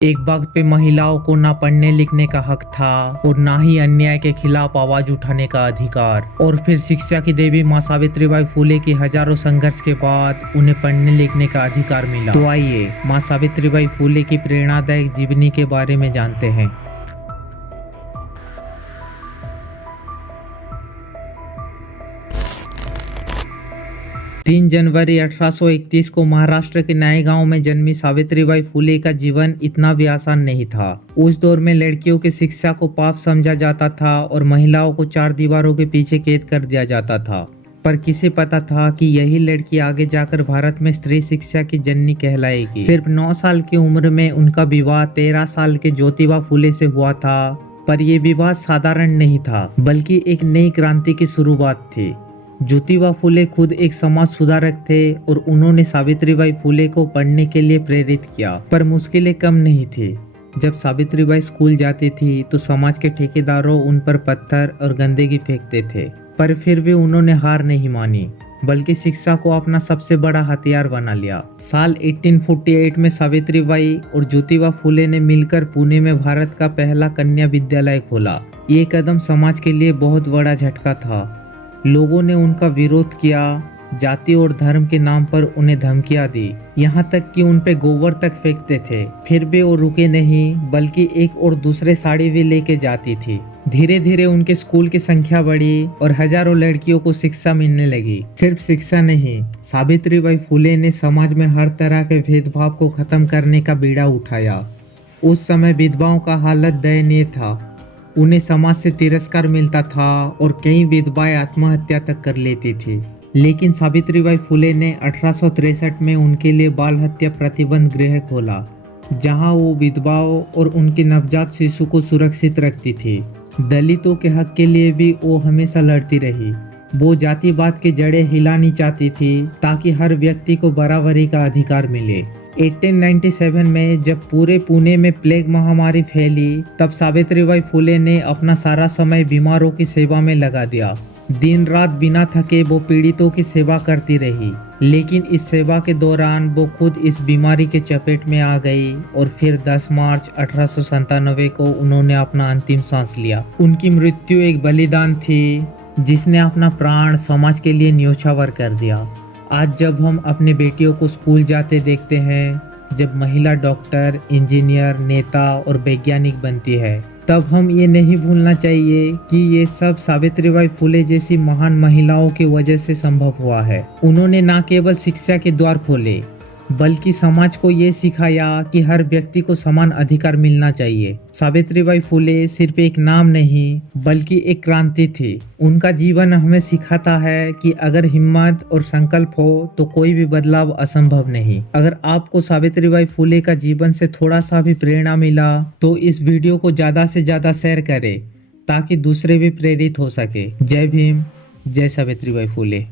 एक वक्त पे महिलाओं को ना पढ़ने लिखने का हक था और ना ही अन्याय के खिलाफ आवाज उठाने का अधिकार। और फिर शिक्षा की देवी माँ सावित्रीबाई फुले की हजारों संघर्ष के बाद उन्हें पढ़ने लिखने का अधिकार मिला। तो आइए माँ सावित्रीबाई फुले की प्रेरणादायक जीवनी के बारे में जानते हैं। 3 जनवरी 1831 को महाराष्ट्र के नायगांव में जन्मी सावित्रीबाई फुले का जीवन इतना भी आसान नहीं था। उस दौर में लड़कियों की शिक्षा को पाप समझा जाता था और महिलाओं को 4 दीवारों के पीछे कैद कर दिया जाता था। पर किसे पता था कि यही लड़की आगे जाकर भारत में स्त्री शिक्षा की जननी कहलाएगी। सिर्फ 9 साल की उम्र में उनका विवाह 13 साल के ज्योतिबा फुले से हुआ था। पर यह विवाह साधारण नहीं था, बल्कि एक नई क्रांति की शुरुआत थी। ज्योतिबा फुले खुद एक समाज सुधारक थे और उन्होंने सावित्रीबाई फुले को पढ़ने के लिए प्रेरित किया। पर मुश्किलें कम नहीं थी। जब सावित्रीबाई स्कूल जाती थी तो समाज के ठेकेदारों उन पर पत्थर और गंदगी फेंकते थे, पर फिर भी उन्होंने हार नहीं मानी, बल्कि शिक्षा को अपना सबसे बड़ा हथियार बना लिया। साल 1848 में सावित्रीबाई और ज्योतिबा फुले ने मिलकर पुणे में भारत का पहला कन्या विद्यालय खोला। ये कदम समाज के लिए बहुत बड़ा झटका था। लोगों ने उनका विरोध किया, जाति और धर्म के नाम पर उन्हें धमकियां दी, यहाँ तक कि उन पे गोबर तक फेंकते थे। फिर भी वो रुके नहीं, बल्कि एक और दूसरे साड़ी भी लेके जाती थी। धीरे धीरे उनके स्कूल की संख्या बढ़ी और हजारों लड़कियों को शिक्षा मिलने लगी। सिर्फ शिक्षा नहीं, सावित्रीबाई फुले ने समाज में हर तरह के भेदभाव को खत्म करने का बीड़ा उठाया। उस समय विधवाओं का हालत दयनीय था। उन्हें समाज से तिरस्कार मिलता था और कई विधवाएं आत्महत्या तक कर लेती थी। लेकिन सावित्रीबाई फुले ने 1863 में उनके लिए बाल हत्या प्रतिबंध गृह खोला, जहां वो विधवाओं और उनके नवजात शिशु को सुरक्षित रखती थी। दलितों के हक के लिए भी वो हमेशा लड़ती रही। वो जातिवाद की जड़ें हिलानी चाहती थी ताकि हर व्यक्ति को बराबरी का अधिकार मिले। 1897 में जब पूरे पुणे में प्लेग महामारी फैली, तब सावित्रीबाई फुले ने अपना सारा समय बीमारों की सेवा में लगा दिया। दिन रात बिना थके वो पीड़ितों की सेवा करती रही। लेकिन इस सेवा के दौरान वो खुद इस बीमारी के चपेट में आ गई और फिर 10 मार्च 1897 को उन्होंने अपना अंतिम सांस लिया। उनकी मृत्यु एक बलिदान थी जिसने अपना प्राण समाज के लिए न्योछावर कर दिया। आज जब हम अपने बेटियों को स्कूल जाते देखते हैं, जब महिला डॉक्टर, इंजीनियर, नेता और वैज्ञानिक बनती है, तब हम ये नहीं भूलना चाहिए कि ये सब सावित्रीबाई फुले जैसी महान महिलाओं की वजह से संभव हुआ है। उन्होंने न केवल शिक्षा के द्वार खोले, बल्कि समाज को ये सिखाया कि हर व्यक्ति को समान अधिकार मिलना चाहिए। सावित्रीबाई फुले सिर्फ एक नाम नहीं, बल्कि एक क्रांति थी। उनका जीवन हमें सिखाता है कि अगर हिम्मत और संकल्प हो तो कोई भी बदलाव असंभव नहीं। अगर आपको सावित्रीबाई फुले का जीवन से थोड़ा सा भी प्रेरणा मिला तो इस वीडियो को ज्यादा से ज्यादा शेयर करें ताकि दूसरे भी प्रेरित हो सके। जय भीम, जय सावित्रीबाई फुले।